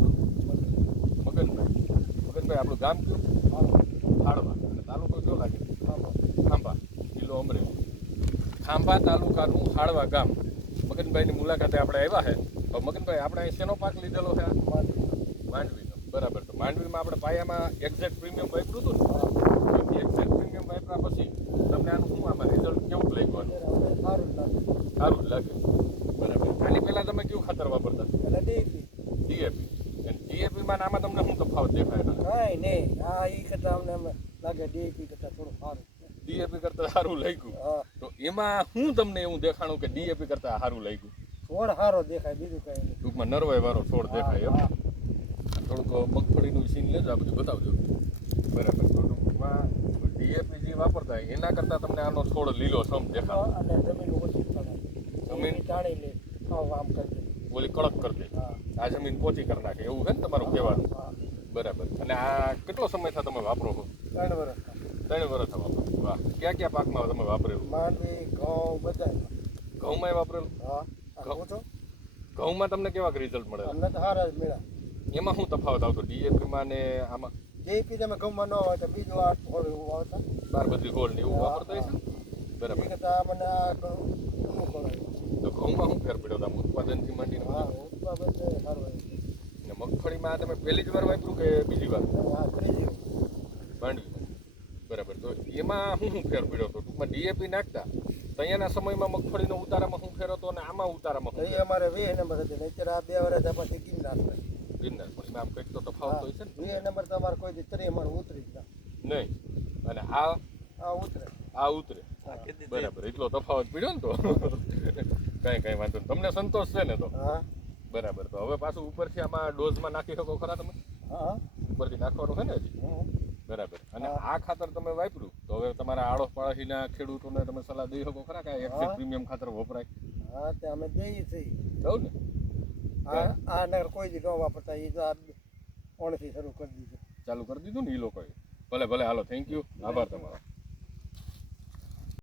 આપણું? મગનભાઈ આપણું ગામ કયું? હાડવા. અને તાલુકો કયો લાગે? ખાંભા, જિલ્લો અમરેલી. ખાંભા તાલુકાનું હાડવા ગામ. મગનભાઈની મુલાકાતે આપણે આવ્યા છે. તો મગનભાઈ આપણે અહીં શેનો પાક લીધેલો છે? માંડવીનો. બરાબર. તો માંડવીમાં આપણે પાયામાં એક્ઝેક્ટ પ્રીમિયમ વાપર્યું હતું ને? એક્ઝેક્ટ પ્રીમિયમ વાપર્યા પછી તમને આનું શું આમાં રિઝલ્ટ કેવું લાગ્યું? સારું લાગે. બરાબર. આની પહેલાં તમે કયું ખાતર વાપરતા? ડીએપી. ડીએપીમાં આમાં તમને શું તફાવત દેખાય? કાંઈ નહીં, આ ઈ કરતા અમને લાગે ડીએપી કરતા થોડું સારું. ડીએપી કરતા સારું લાગ્યું. તો એમાં શું તમને એવું દેખાણું કે ડીએપી કરતા સારું લાગ્યું? છોડ સારો દેખાય, બીજું કઈ નહીં. ટૂંકમાં નરવાઈ વાળો છોડ દેખાય એમ. થોડુંક મગફળીનું સીન લેજો, આ બધું બતાવજો. બરાબર. તો ટૂંકમાં ડીએપી જે વાપરતા એના કરતાં તમને આનો છોડ લીલો સમ દેખાય. અને જમીન ઓછી પડે, જમીન ટાણી લે, આમ કરી દે, ઓલી કડક કરી દે. આ જમીન પોચી કરી નાખે એવું છે ને તમારું કહેવાનું? બરાબર. અને આ કેટલો સમયથી તમે વાપરો છો? 3 વર્ષ. 3 વર્ષ વાપરો. વાહ. ક્યાં ક્યાં પાકમાં તમે વાપરેલું? માંડવી, ઘઉં, બધા. ઘઉંમાં વાપરેલું? ઘઉંમાં તમને કેવા રિઝલ્ટ મળે? અમને તો સારા જ મળ્યા. એમાં શું તફાવત આવતો ડીએપીમાં ને આમાં? ડીએપી તમે ઘઉંમાં ન હોય તો બીજું આ ફળ એવું આવતા 12 હોળ ને એવું વાપરતા હશે ને? બરાબર. એ કરતા મને આ ઘઉં ખવડાવ્યું. તો ઘઉંમાં શું ફેર પડ્યો આમ ઉત્પાદનથી માંડીને? ઉત્પાદન સારું આવ્યું. ને મગફળીમાં તમે પહેલી જ વાર વાપર્યું કે બીજી વાર? ત્રીજી માંડવીમાં. બરાબર. તો એમાં શું ફેર પડ્યો હતો? ટૂંકમાં ડીએપી નાખતા ત્યાંના સમયમાં મગફળીનો ઉતારામાં શું ફેર હતો અને આમાં ઉતારામાં શું? એ અમારે 20 નંબર હતી, નહીંતર આ 2 વર્ષ પછી ગિરનાર ગિરનાર પછી આમ કંઈક તો તફાવત હોય છે ને? 20 નંબર તો અમારે કોઈ દી અમારે ઉતરી જ ના. નહીં. અને આ ઉતરે. ઉતરે. બરાબર. એટલો તફાવત પડ્યો ને તો કઈ વાંધો નહીં. તમને સંતોષ છે ને તો? બરાબર. તો હવે પાછું ઉપરથી આમાં ડોઝમાં નાખી શકો ખરા તમે? ઉપરથી નાખવાનું છે ને હજી? બરાબર. અને આ ખાતર તમે વાપર્યું તો હવે તમારા આડોશ પાડોશીના ખેડૂતોને તમે સલાહ દઈ શકો ખરા કે એક્સેટ પ્રીમિયમ ખાતર વપરાય? હા, તે અમે દઈએ છીએ. કહું ને આ નગર કોઈ દી ન વાપરતા, એ તો આ ઓણથી શરૂ કરી દીધું, ચાલુ કરી દીધું ને એ લોકોએ. ભલે હાલો, થેન્ક યુ, આભાર તમારો.